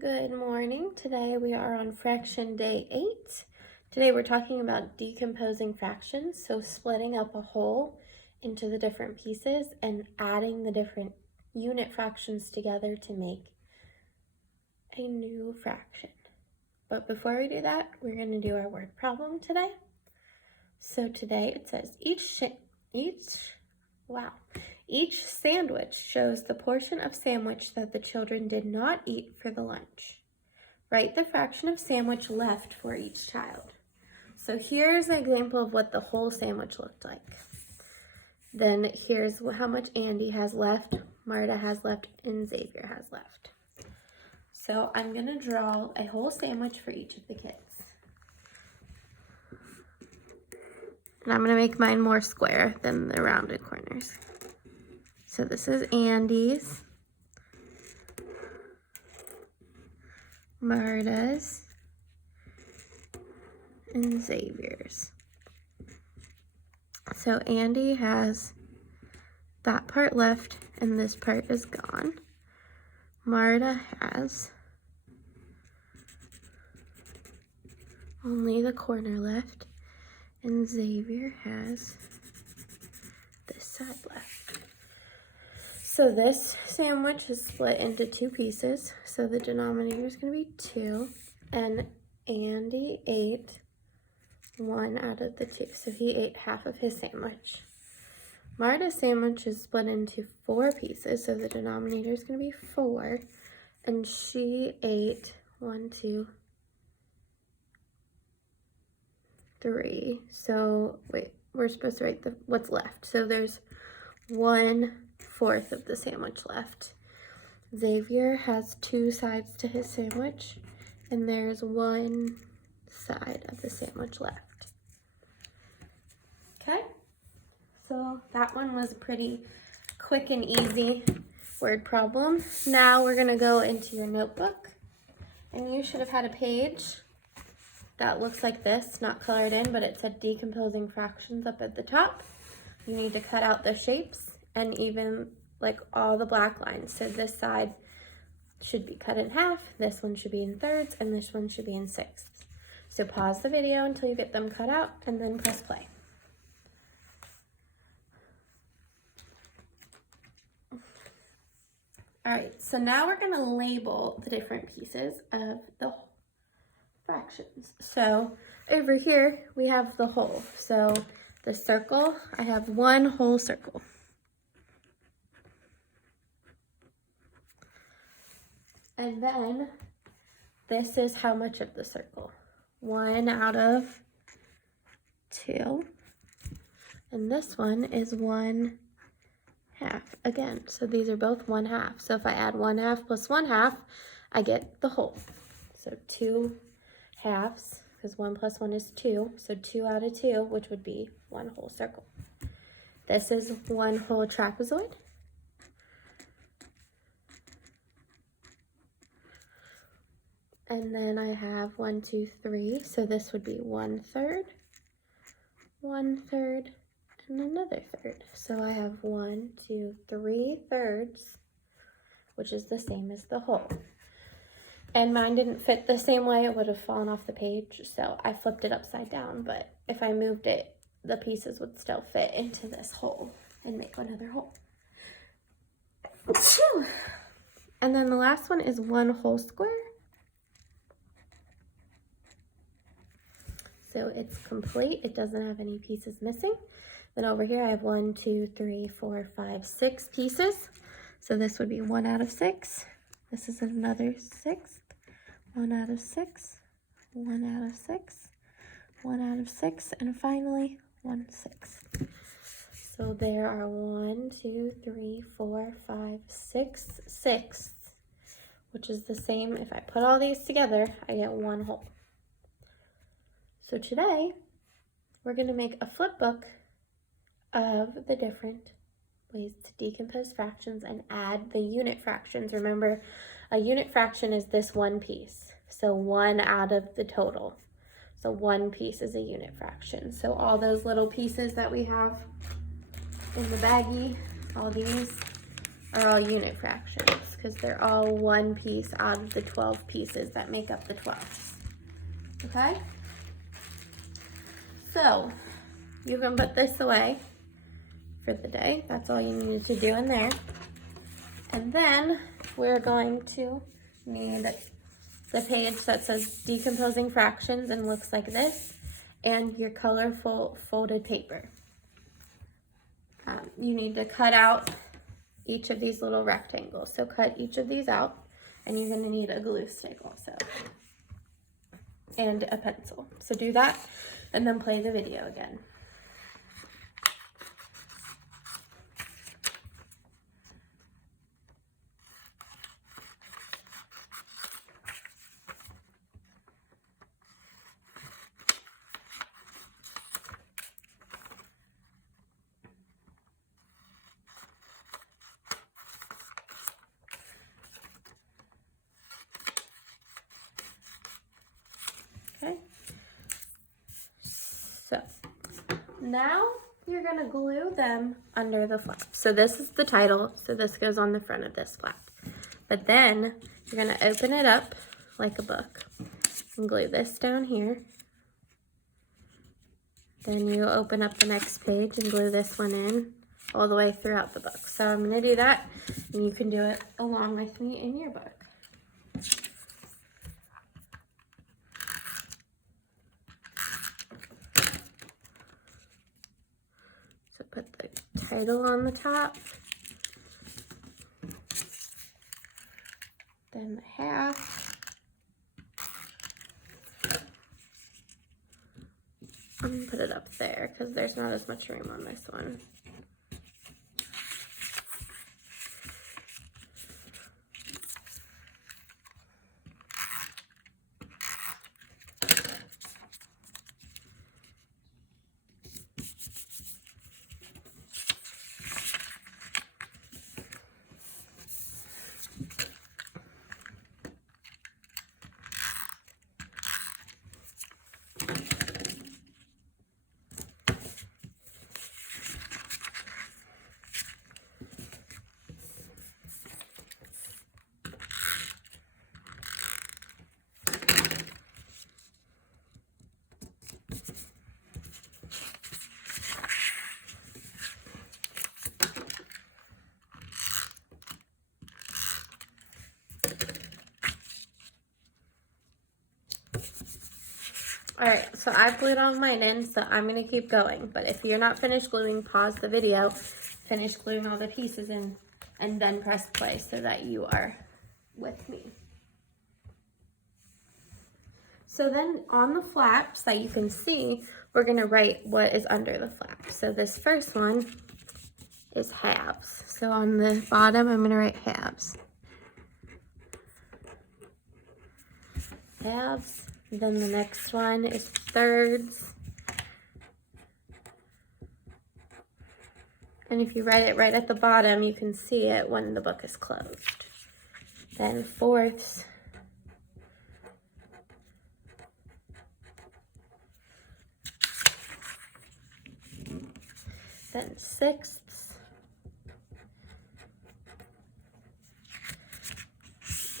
Good morning. Today we are on fraction day 8. Today we're talking about decomposing fractions, so splitting up a whole into the different pieces and adding the different unit fractions together to make a new fraction. But before we do that, we're going to do our word problem today. So today it says each sandwich shows the portion of sandwich that the children did not eat for the lunch. Write the fraction of sandwich left for each child. So here's an example of what the whole sandwich looked like. Then here's how much Andy has left, Marta has left, and Xavier has left. So I'm going to draw a whole sandwich for each of the kids. And I'm going to make mine more square than the rounded corners. So this is Andy's, Marta's, and Xavier's. So Andy has that part left and this part is gone. Marta has only the corner left, and Xavier has this side left. So this sandwich is split into two pieces. So the denominator is going to be 2, and Andy ate 1 out of the 2. So he ate half of his sandwich. Marta's sandwich is split into 4 pieces. So the denominator is going to be 4, and she ate 1, 2, 3. So wait, we're supposed to write what's left. So there's 1/4 of the sandwich left. Xavier has 2 sides to his sandwich, and there's 1 side of the sandwich left. Okay, so that one was a pretty quick and easy word problem. Now we're gonna go into your notebook, and you should have had a page that looks like this, not colored in, but it said decomposing fractions up at the top. You need to cut out the shapes and even like all the black lines. So this side should be cut in half, this one should be in thirds, and this one should be in sixths. So pause the video until you get them cut out and then press play. All right, so now we're gonna label the different pieces of the fractions. So over here we have the whole. So the circle, I have 1 whole circle. And then this is how much of the circle? 1 out of 2. And this one is 1/2 again. So these are both 1/2. So if I add 1/2 plus 1/2, I get the whole. So 2 halves, because 1 plus 1 is 2. So 2 out of 2, which would be 1 whole circle. This is 1 whole trapezoid. And then I have 1, 2, 3. So this would be 1/3, 1/3, and another third. So I have 1, 2, 3 thirds, which is the same as the whole. And mine didn't fit the same way, it would have fallen off the page. So I flipped it upside down, but if I moved it, the pieces would still fit into this hole and make another hole. And then the last one is 1 whole square. So it's complete, it doesn't have any pieces missing. Then over here I have 1, 2, 3, 4, 5, 6 pieces. So this would be 1 out of 6. This is another 6. 1 out of 6. 1 out of 6. 1 out of 6. And finally 1/6. So there are 1, 2, 3, 4, 5, 6 sixths, which is the same. If I put all these together, I get 1 whole. So today, we're going to make a flip book of the different ways to decompose fractions and add the unit fractions. Remember, a unit fraction is this one piece. So 1 out of the total. So 1 piece is a unit fraction. So all those little pieces that we have in the baggie, all these are all unit fractions. because they're all one piece out of the 12 pieces that make up the 12s. Okay? So you can put this away for the day. That's all you needed to do in there. And then we're going to need the page that says decomposing fractions and looks like this, and your colorful folded paper. You need to cut out each of these little rectangles. So cut each of these out, and you're gonna need a glue stick also, and a pencil. So do that, and then play the video again. Okay, so now you're gonna glue them under the flap. So this is the title, so this goes on the front of this flap. But then you're gonna open it up like a book and glue this down here. Then you open up the next page and glue this one in all the way throughout the book. So I'm gonna do that, and you can do it along with me in your book. So put the title on the top, then the half, I'm gonna put it up there because there's not as much room on this one. All right, so I've glued all mine in, so I'm gonna keep going. But if you're not finished gluing, pause the video, finish gluing all the pieces in, and then press play so that you are with me. So then on the flaps that you can see, we're gonna write what is under the flap. So this first one is halves. So on the bottom, I'm gonna write halves. Halves. Then the next one is thirds. And if you write it right at the bottom, you can see it when the book is closed. Then fourths. Then sixths.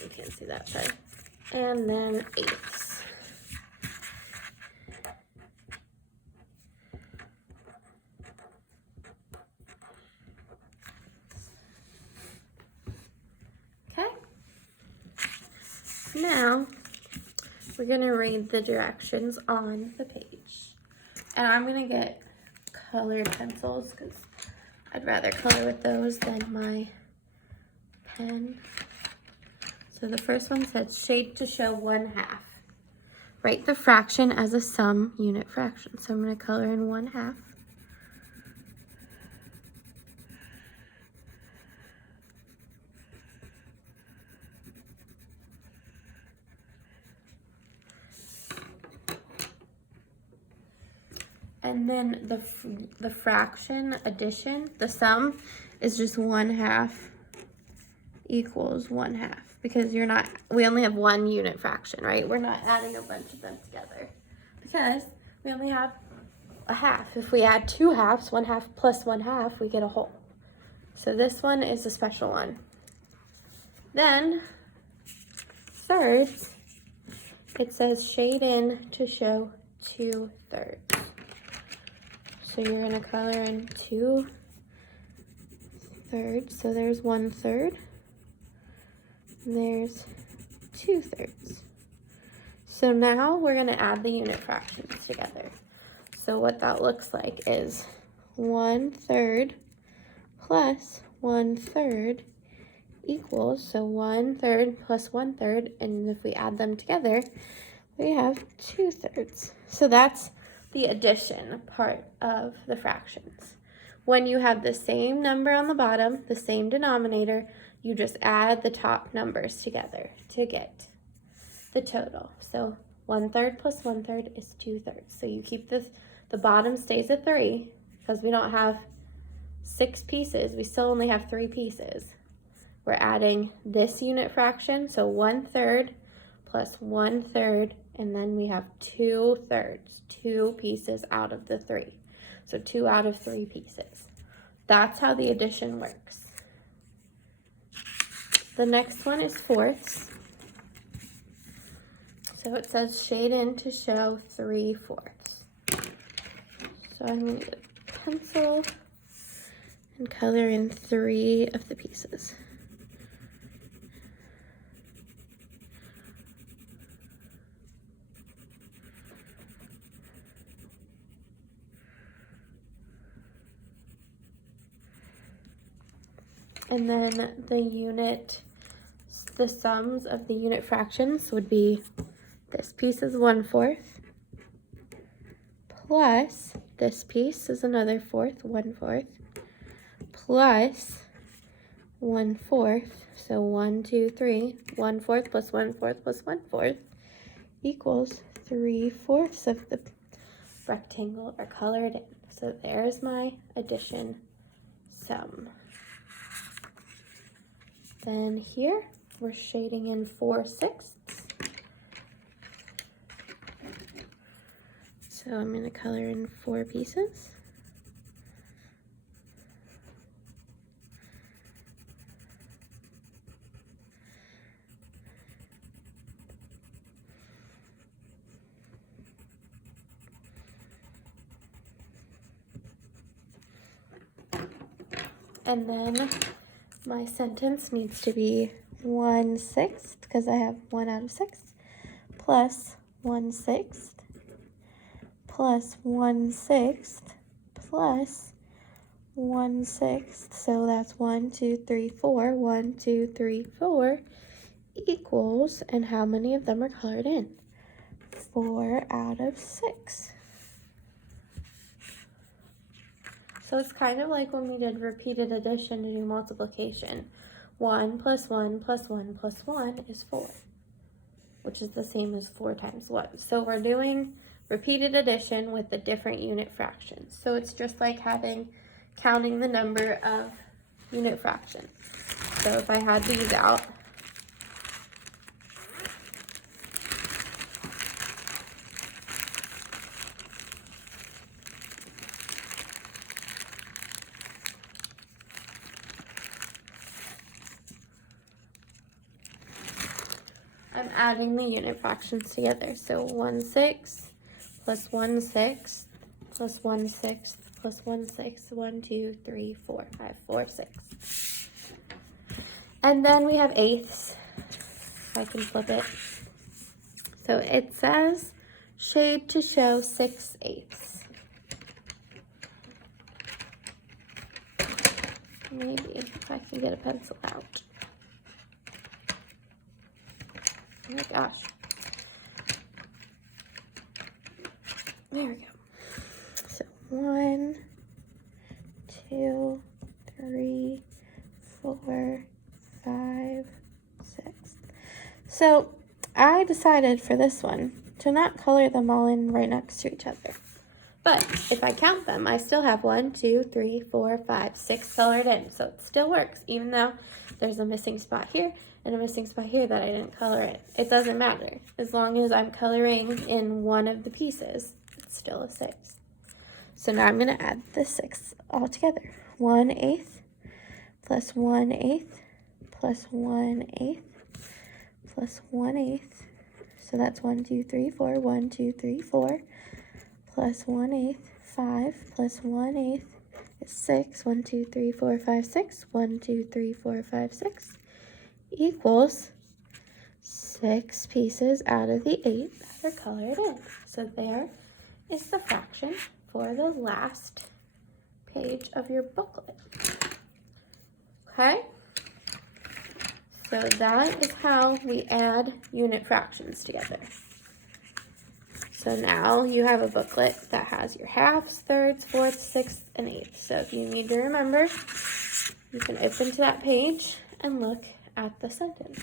You can't see that side. And then eighths. Now, we're going to read the directions on the page. And I'm going to get colored pencils because I'd rather color with those than my pen. So the first one says shade to show 1/2. Write the fraction as a sum unit fraction. So I'm going to color in 1/2. And then the fraction addition, the sum is just 1/2 equals 1/2 because we only have one unit fraction, right? We're not adding a bunch of them together because we only have a half. If we add 2 halves, 1/2 plus 1/2, we get a whole. So this one is a special one. Then thirds, it says shade in to show 2/3. So you're gonna color in 2/3. So there's 1/3. There's 2/3. So now we're gonna add the unit fractions together. So what that looks like is 1/3 plus 1/3 equals, so 1/3 plus 1/3, and if we add them together, we have 2/3. So that's the addition part of the fractions. When you have the same number on the bottom, the same denominator, you just add the top numbers together to get the total. So 1/3 plus 1/3 is 2/3. So you keep this, the bottom stays at 3 because we don't have 6 pieces. We still only have 3 pieces. We're adding this unit fraction, so 1/3 plus 1/3, and then we have 2/3, 2 pieces out of the 3. So 2 out of 3 pieces. That's how the addition works. The next one is fourths. So it says shade in to show 3/4. So I'm going to get a pencil and color in 3 of the pieces. And then the sums of the unit fractions would be, this piece is 1/4, plus this piece is another 1/4, plus 1/4, so 1, 2, 3, 1/4 plus 1/4 plus 1/4 equals 3/4 of the rectangle are colored in. So there's my addition sum. Then here, we're shading in 4/6. So I'm going to color in 4 pieces. And then my sentence needs to be 1/6, because I have 1 out of 6, plus 1/6, plus 1/6, plus 1/6. So that's 1, 2, 3, 4. 1, 2, 3, 4 equals, and how many of them are colored in? 4 out of 6. So it's kind of like when we did repeated addition to do multiplication. 1 plus 1 plus 1 plus 1 is 4, which is the same as 4 times 1. So we're doing repeated addition with the different unit fractions. So it's just like counting the number of unit fractions. So if I had these out, I'm adding the unit fractions together. So 1/6 plus 1/6 plus 1/6 plus 1/6, 1, 2, 3, 4. I have 4/6. And then we have eighths. If I can flip it. So it says shade to show 6/8. Maybe if I can get a pencil out. Oh my gosh. There we go. So 1, 2, 3, 4, 5, 6. So I decided for this one to not color them all in right next to each other. But if I count them, I still have 1, 2, 3, 4, 5, 6 colored in. So it still works, even though there's a missing spot here and a missing spot here that I didn't color in. It doesn't matter. As long as I'm coloring in one of the pieces, it's still a 6. So now I'm going to add the 6 all together. 1/8 plus 1/8 plus 1/8 plus 1/8. So that's 1, 2, 3, 4. 1, 2, 3, 4 plus 1/8, 5 plus 1/8 is 6. 1, 2, 3, 4, 5, 6. 1, 2, 3, 4, 5, 6 equals 6 pieces out of the 8 that are colored in. So there is the fraction for the last page of your booklet. Okay? So that is how we add unit fractions together. So now you have a booklet that has your halves, thirds, fourths, sixths, and eighths. So if you need to remember, you can open to that page and look at the sentence.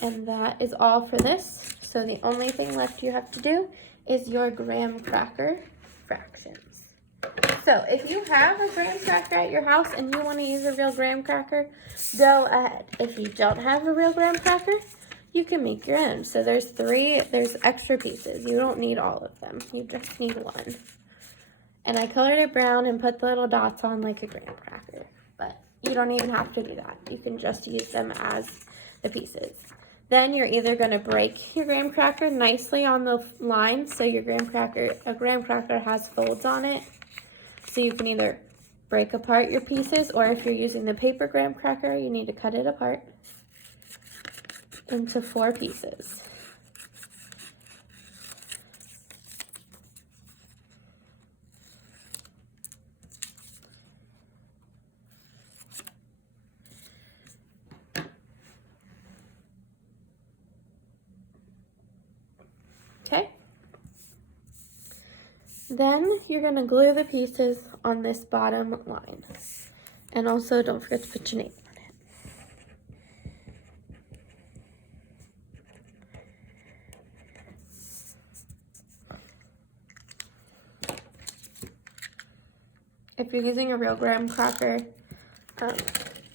And that is all for this. So the only thing left you have to do is your graham cracker fractions. So if you have a graham cracker at your house and you want to use a real graham cracker, go ahead. If you don't have a real graham cracker, you can make your own. So there's extra pieces. You don't need all of them. You just need one. And I colored it brown and put the little dots on like a graham cracker. But you don't even have to do that. You can just use them as the pieces. Then you're either going to break your graham cracker nicely on the line, so a graham cracker has folds on it. So you can either break apart your pieces, or if you're using the paper graham cracker, you need to cut it apart into 4 pieces. Okay? Then you're going to glue the pieces on this bottom line. And also don't forget to put your name on it. If you're using a real graham cracker,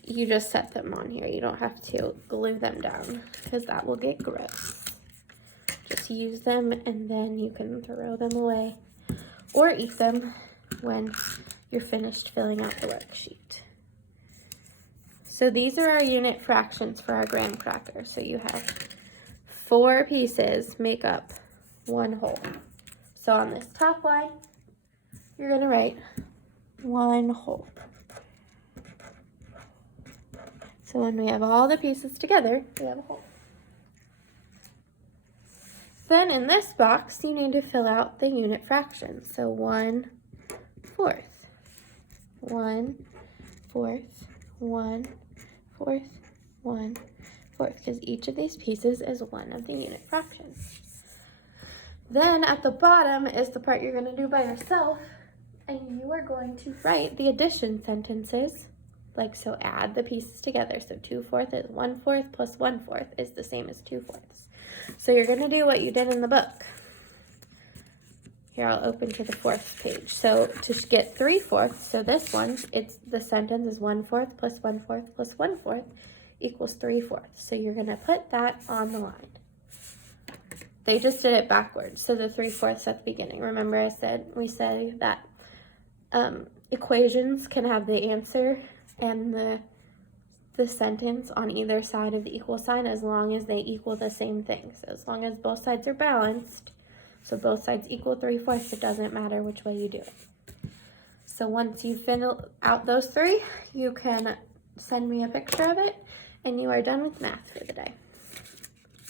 you just set them on here. You don't have to glue them down because that will get gross. Just use them and then you can throw them away or eat them when you're finished filling out the worksheet. So these are our unit fractions for our graham cracker. So you have 4 pieces make up 1 whole. So on this top line, you're going to write 1 whole. So when we have all the pieces together, we have a whole. Then in this box, you need to fill out the unit fraction. So 1/4, 1/4, 1/4, 1/4, because each of these pieces is one of the unit fractions. Then at the bottom is the part you're going to do by yourself, and you are going to write the addition sentences, like so add the pieces together. So 2/4 is 1/4 plus 1/4 is the same as 2/4. So you're going to do what you did in the book. Here, I'll open to the 4th page. So to get 3/4, so this one, the sentence is 1/4 plus 1/4 plus 1/4 equals 3/4. So you're going to put that on the line. They just did it backwards. So the 3/4 at the beginning. Remember we said that equations can have the answer and the sentence on either side of the equal sign as long as they equal the same thing. So as long as both sides are balanced, so both sides equal 3/4, it doesn't matter which way you do it. So once you fill out those 3, you can send me a picture of it, and you are done with math for the day.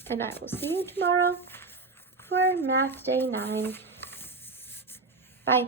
And I will see you tomorrow for Math Day 9. Bye.